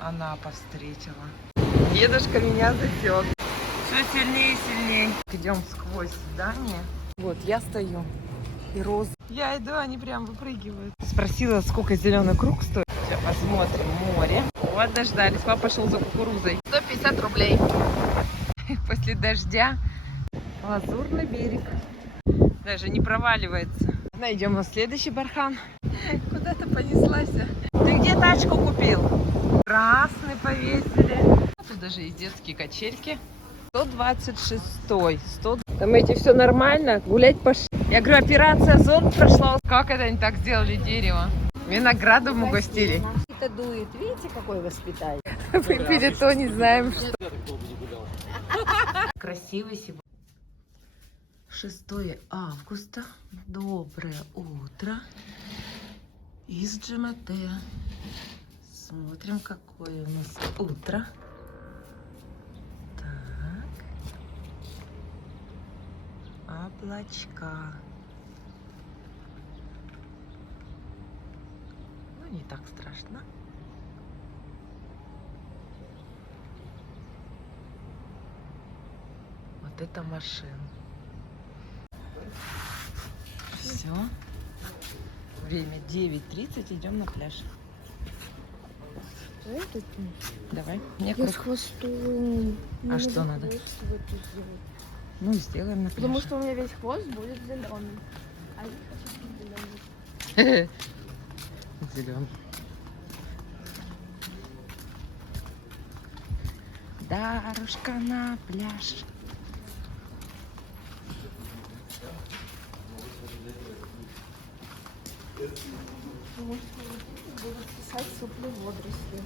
Анапа встретила. Дедушка меня засек. Все сильнее и сильнее. Идем сквозь здание. Вот, я стою. И розы. Я иду, они прям выпрыгивают. Спросила, сколько зеленый круг стоит. Сейчас посмотрим море. Вот, дождались. Папа пошел за кукурузой. 150 рублей. После дождя. Лазурный берег. Даже не проваливается. Найдем на следующий бархан. Куда-то понеслась. Ты где тачку купил? Красный повесили. Тут даже есть детские качельки. 126. 100. Там эти все нормально. Гулять пошли. Я говорю, операция зонт прошла. Как это они так сделали дерево? Виноградом угостили. Это дует. Видите, какой воспитание? Выпили то, не знаем что. Красивый сегодня. 6 августа. Доброе утро. Из ДжМТ. Смотрим, какое у нас утро. Так. Облачка. Ну, не так страшно. Вот это машина. Все. Время 9:30. Идем на пляж. Давай. Мне Я с хвостом. А что надо? Ну, сделаем на пляже. Потому что у меня весь хвост будет зеленый. А я хочу зеленый. Зеленый. Дорожка на пляж. Потому что буду писать сопли водоросли.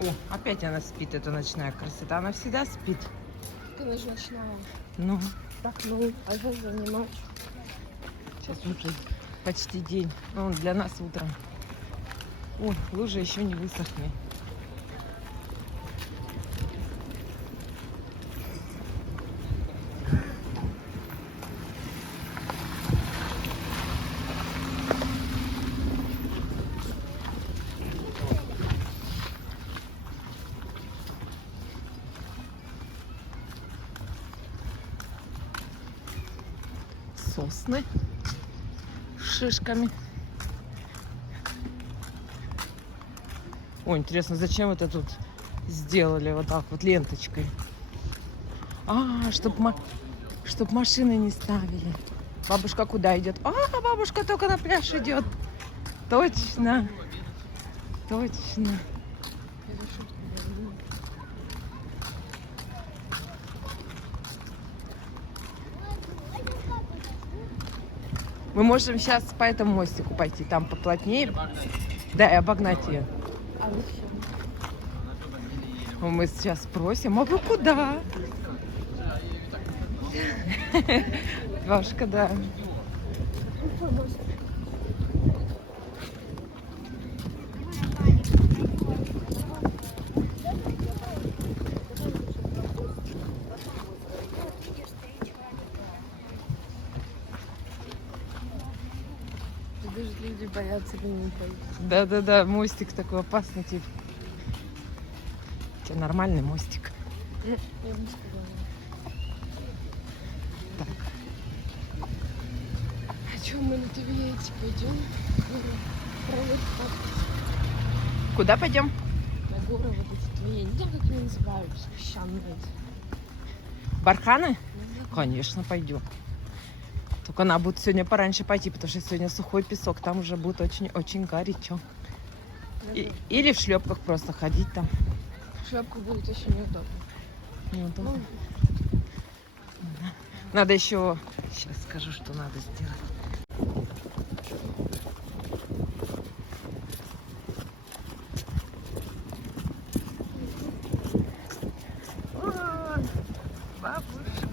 О, опять она спит, эта ночная красота. Она всегда спит. Ты же ночная. Ну, Так, ну, а сейчас же не ночь. сейчас уже почти день. Ну, для нас утром. Ой, лужа еще не высохли. Сосны с шишками. Ой, интересно, зачем это тут сделали вот так вот ленточкой? А, чтоб машины не ставили. Бабушка куда идет? А, бабушка только на пляж идет. Точно. Точно. Мы можем сейчас по этому мостику пойти, там поплотнее. Да, и обогнать ее. А зачем? Мы сейчас спросим, а вы куда? Бабушка, да. Даже люди боятся не пойти. Да-да-да, мостик такой опасный, типа. Это нормальный мостик. Я бы сказала. Так. А что мы на Тивиете пойдем? Куда пойдем? На горы вот эти, я не знаю, как они называются, песчаные. Барханы? Конечно, пойдем. Только надо будет сегодня пораньше пойти, потому что сегодня сухой песок, там уже будет очень-очень горячо. Или в шлепках просто ходить там. Шлепка будет очень неудобно. Неудобно. Надо еще... Сейчас скажу, что надо сделать. Ой, бабушка.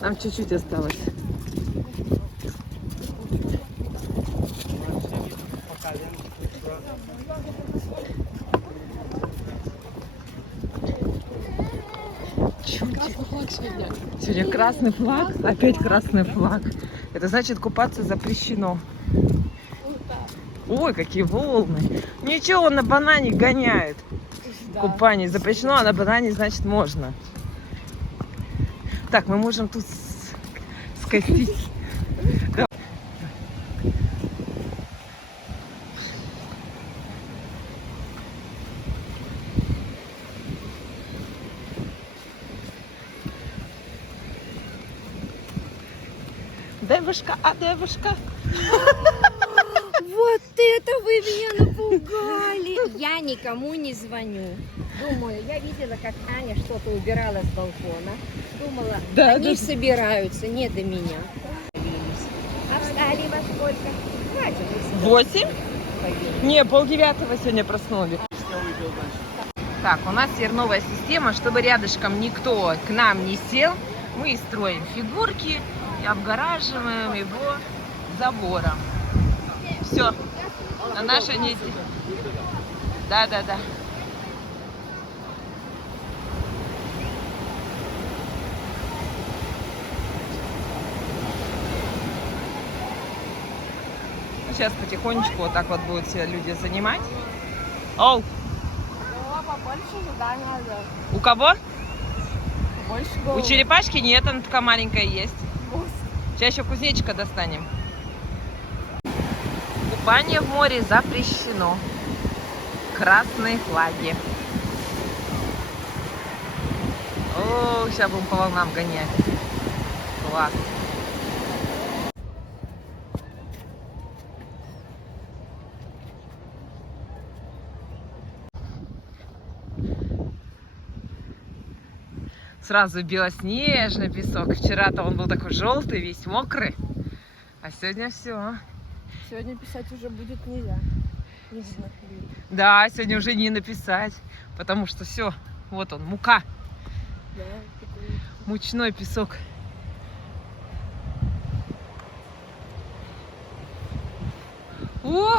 Нам чуть-чуть осталось. флаг сегодня. Сегодня красный флаг, опять красный флаг. Это значит, купаться запрещено. Ой, какие волны. Ничего, он на банане гоняет. Да. Купание запрещено, а на банане, значит, можно. Так, мы можем тут скостить. Да. Девушка, а девушка? Вот это вы меня напугали. Я никому не звоню. Думаю, я видела, как Аня что-то убирала с балкона. Думала, Да, они да. собираются, не до меня. А встали во сколько? Хватит. вы 8? поели. Не, 8:30 сегодня проснулись. Так, у нас теперь новая система, чтобы рядышком никто к нам не сел. Мы строим фигурки и обгораживаем его забором. Все, на нашей нити. Да. Сейчас потихонечку вот так вот будут себя люди занимать. Оу, Побольше туда надо. у кого? Побольше У голову. черепашки нет, она такая маленькая есть. Сейчас еще кузнечика достанем. Купание в море запрещено. Красные флаги. О, сейчас будем по волнам гонять. Класс. Сразу белоснежный песок. Вчера-то он был такой желтый, весь мокрый. А сегодня все. Сегодня писать уже будет нельзя. Не знаю. Да, сегодня уже не написать. Потому что все, вот он, мука. Да, такой. Мучной песок. О,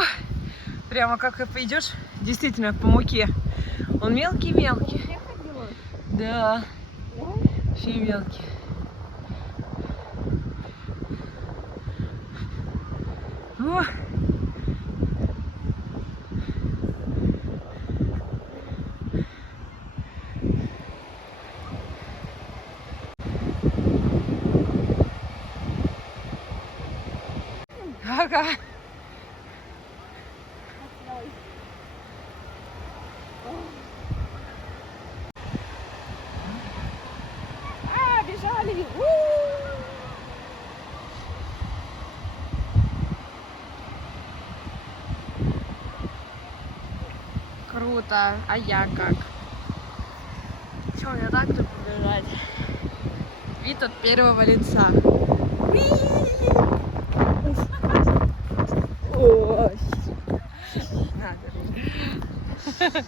прямо как идешь, действительно по муке. Он мелкий-мелкий. Я ходила. Да, вообще мелкий. О. Ага. А, бежали! Круто. А я как? Чё, я так тут побежать? Вид от первого лица. Ой. Надо.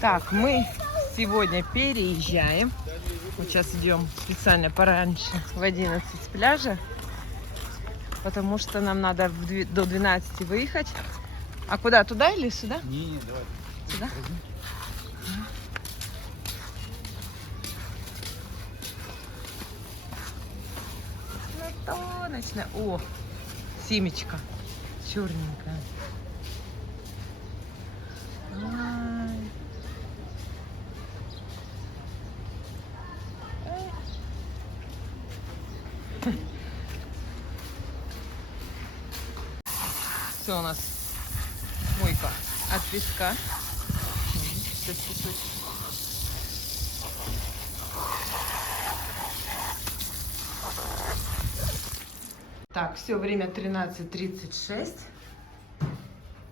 Так, мы сегодня переезжаем. Вот сейчас идем специально пораньше в 11 с пляжа, потому что нам надо до 12 выехать. А куда? Туда или сюда? Не, давай. Сюда? Ну, точно. О, семечка черненькая. Ай. Все у нас мойка от песка. Сейчас песочек. Так, все, время 13:36.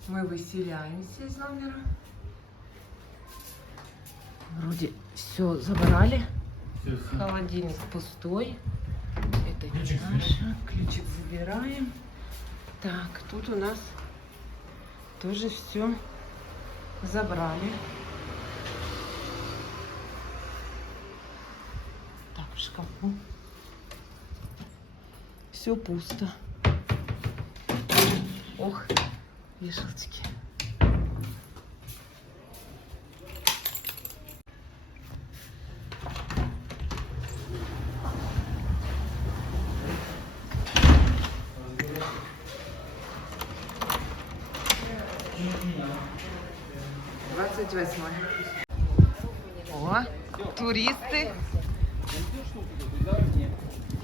Мы выселяемся из номера. Вроде все забрали. Холодильник пустой. Это не наше. Ключик забираем. Так, тут у нас тоже все забрали. Так, в шкафу все пусто. Ох, вешалочки. Двадцать восьмой. О, туристы.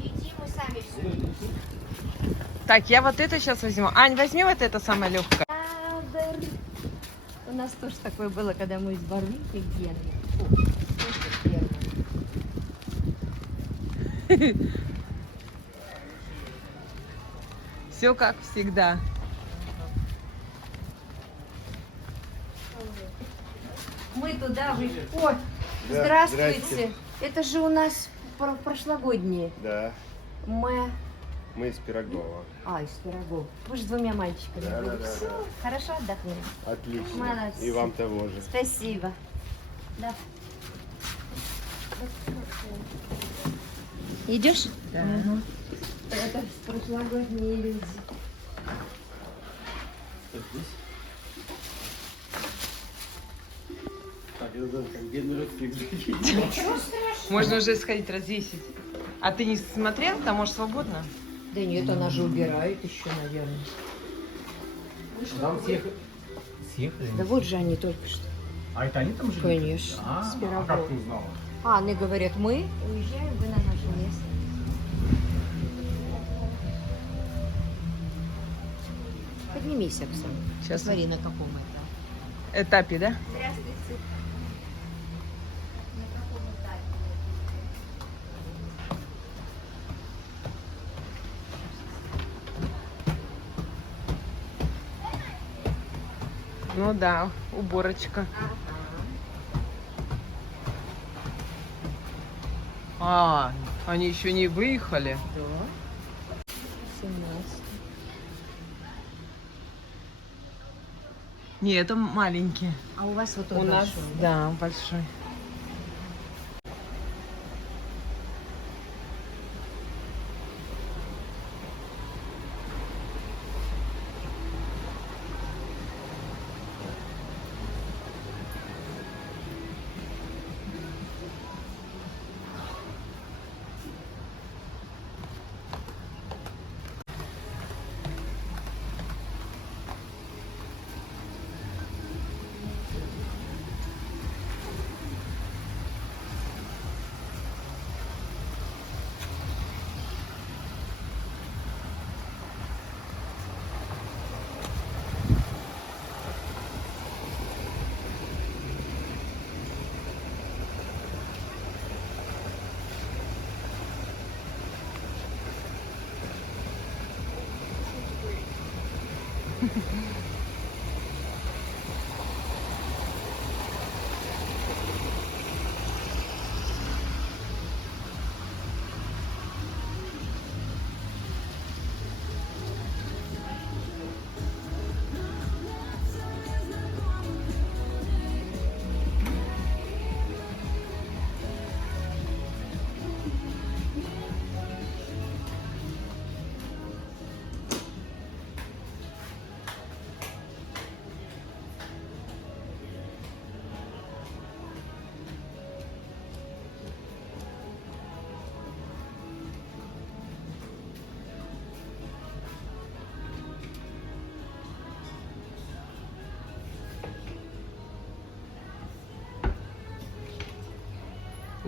Иди, мы сами все. Так, я вот это сейчас возьму. Ань, возьми вот это самое легкое. У нас тоже такое было, когда мы из Барвинки где. Все как всегда. Мы туда вы. Ой, Да, здравствуйте. здрасте. Это же у нас прошлогодние. Да, Мы. мы из Пирогова. Из Пирогов. Вы же с двумя мальчиками Да, были. да, да, Всё, да. хорошо отдохнули. Отлично. Молодцы. И вам того же. Спасибо. Да. Идешь? Да. Угу. Это прошлогодние люди. Можно уже сходить развесить. А ты не смотрел? Там, может, свободно? Да нет, она же убирает еще, наверное. Там съехали? Да вот же они только что. А это они там жили? Конечно, А, с а Пирогова. как ты узнала? Они говорят, мы уезжаем, вы на наше место. Поднимись, Оксана. Сейчас. Смотри, на каком этапе. Этапе, да? Здравствуйте. На каком этапе? Ну да, уборочка. А, они еще не выехали. Да. 17. Не, это маленькие. А у вас вот У он нас, большой, да, большой.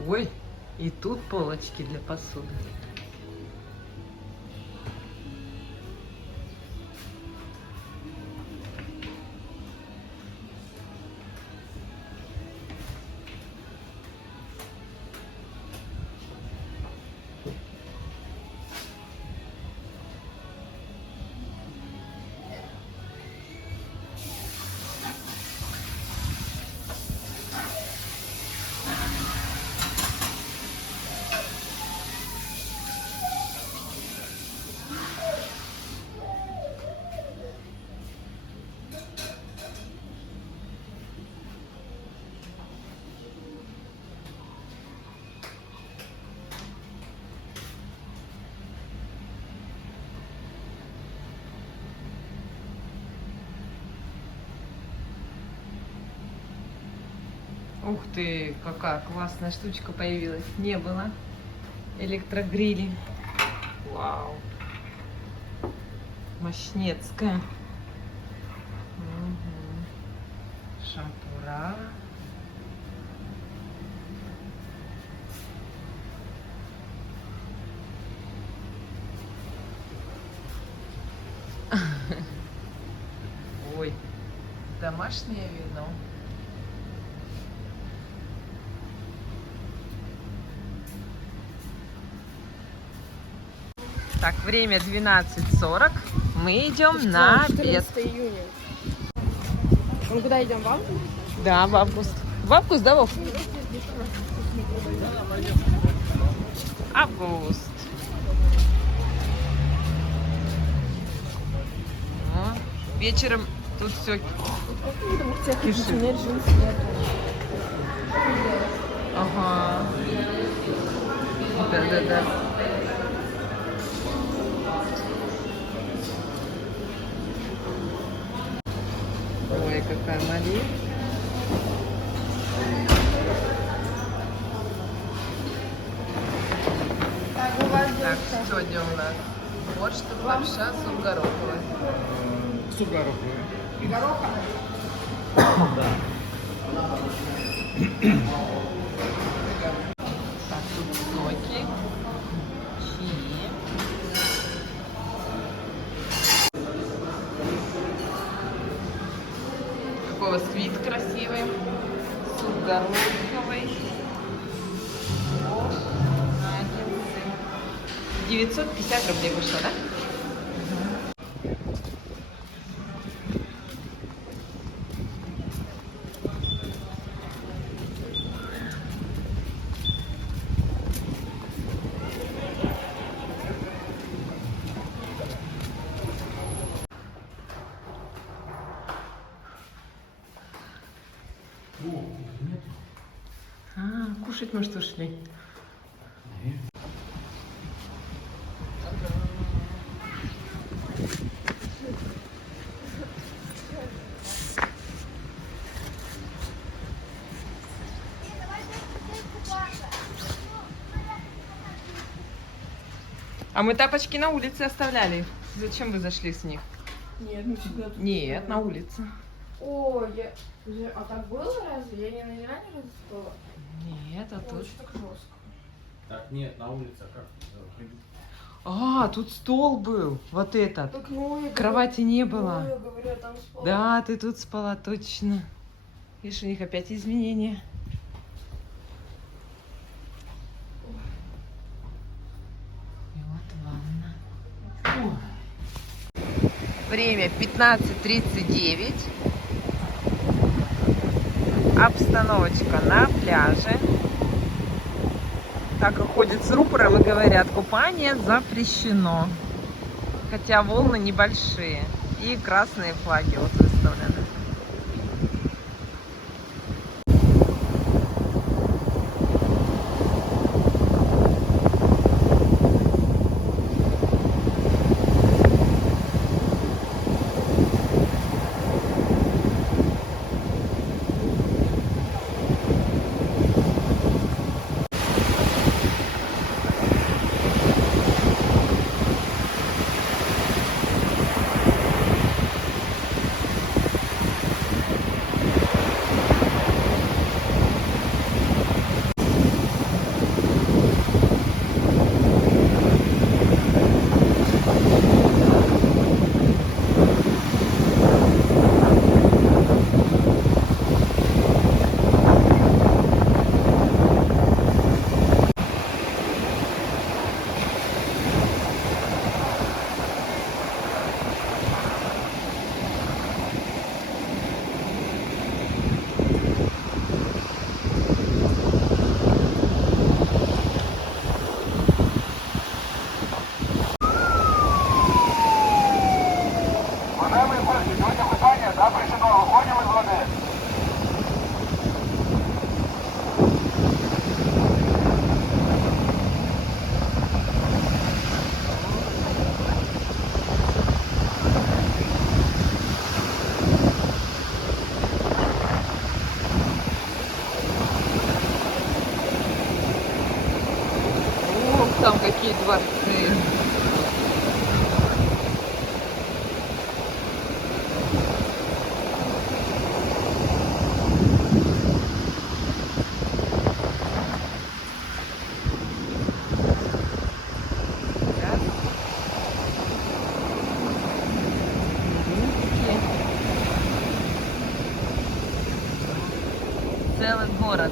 Ой, и тут полочки для посуды. Ух ты, какая классная штучка появилась. Не было. Электрогрили. Вау. Мощнецкая. Мгм. Шампура. Ой, домашнее вино. Так, время 12:40. Мы идем на обед. 14 июня. Мы куда идем, в август? Да, в август. В август, да, Вов? Август. О, вечером тут все кишит. Ага. Да. Ой, какая малина. Так, сегодня у нас борщ, лапша, суп гороховый. Суп гороховый. Так, тут соки, чили. Какой у вас вид красивый. Суп гороховый. О, 950 рублей вышло, да? Кушать, может, ушли. А мы тапочки на улице оставляли. Зачем вы зашли с них? Нет, не всегда. Нет, на улице. О, а так было разве? Я не разу спала. Нет, а тут... Так жестко. Так, нет, на улице как? А, тут стол был. Вот этот. Так, ну, я Кровати не было. Ну, я говорю, я там спала. Да, ты тут спала, точно. Видишь, у них опять изменения. И вот ванна. Ой. Время 15:39. Обстановочка на пляже. Так и ходят с рупором и говорят, купание запрещено. Хотя волны небольшие. И красные флаги вот выставлены. там какие дворцы. Целый город.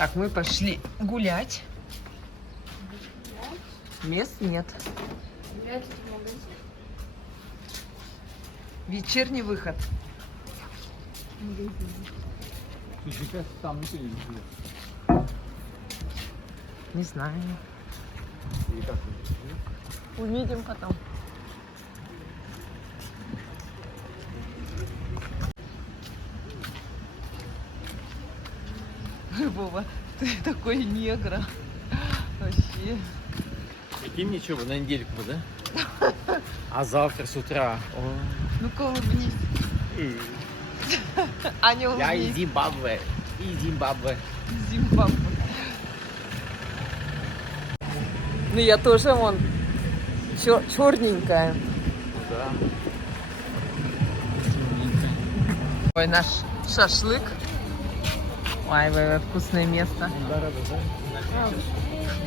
Так, мы пошли гулять. Мест нет. Вечерний выход. Слушай, как там никто не живет? Не знаю. Или как ты живешь? Увидим потом. Вова, ты такой негра. Вообще. Прикинь, ничего, на недельку, да? А завтра с утра. Ну-ка улыбнись. Аня, Я из улыбнись. Зимбабве. Из Зимбабве. Зимбабве. Ну я тоже вон черненькая. Да. Ой, наш шашлык. Ой, вкусное место.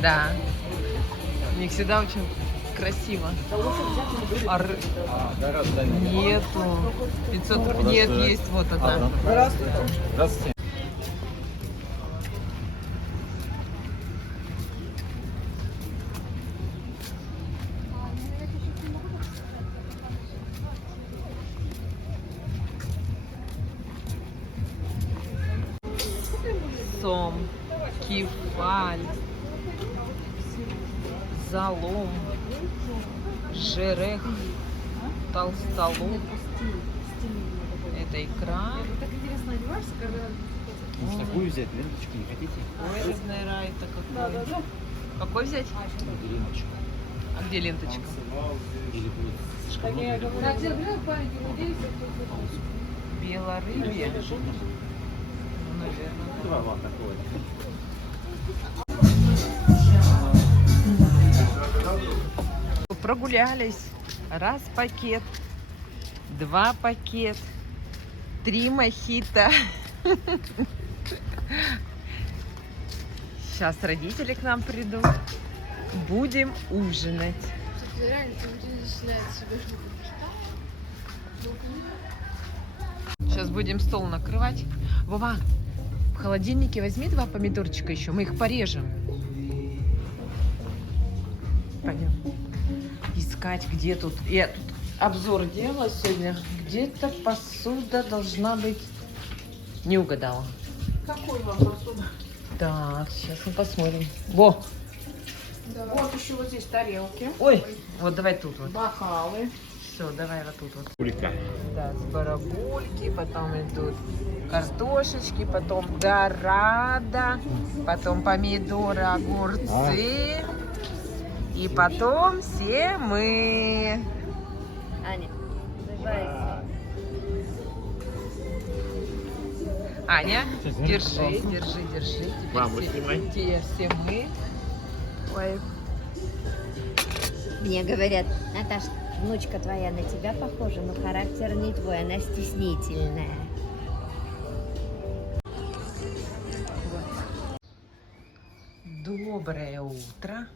Да. У них всегда очень красиво. Нету. 500 рублей. Нет, есть вот одна. Здравствуйте. Сом, кефаль, залом, жерех, толстолоб. Это икра. Может, такую взять, ленточку не хотите? Ой, рыбный рай, это какой? Какой взять? Ленточку. А где ленточка? Или будет с шкалой. Белорыбье. Ну, наверное. Два вам такое. Прогулялись. Раз пакет, 2 пакет, 3 мохито. Сейчас родители к нам придут. Будем ужинать. Сейчас будем стол накрывать. Вова, в холодильнике возьми 2 помидорчика еще, мы их порежем. Пойдем искать, где тут. Я тут обзор делала сегодня. Где-то посуда должна быть. Не угадала. Какой вам посуда? Так, сейчас мы посмотрим. Во! Вот еще вот здесь тарелки, Ой! Вот давай тут вот. бокалы. Все, давай вот тут вот. Кулька. Да, с барабульки, потом идут картошечки, потом дорада, потом помидоры, огурцы. И потом все мы. Аня, зажайся. Аня, держи, держи, держи. Теперь Маму все, снимай. теперь все мы. Ой, Мне говорят, Наташ, внучка твоя на тебя похожа, но характер не твой, она стеснительная. доброе утро.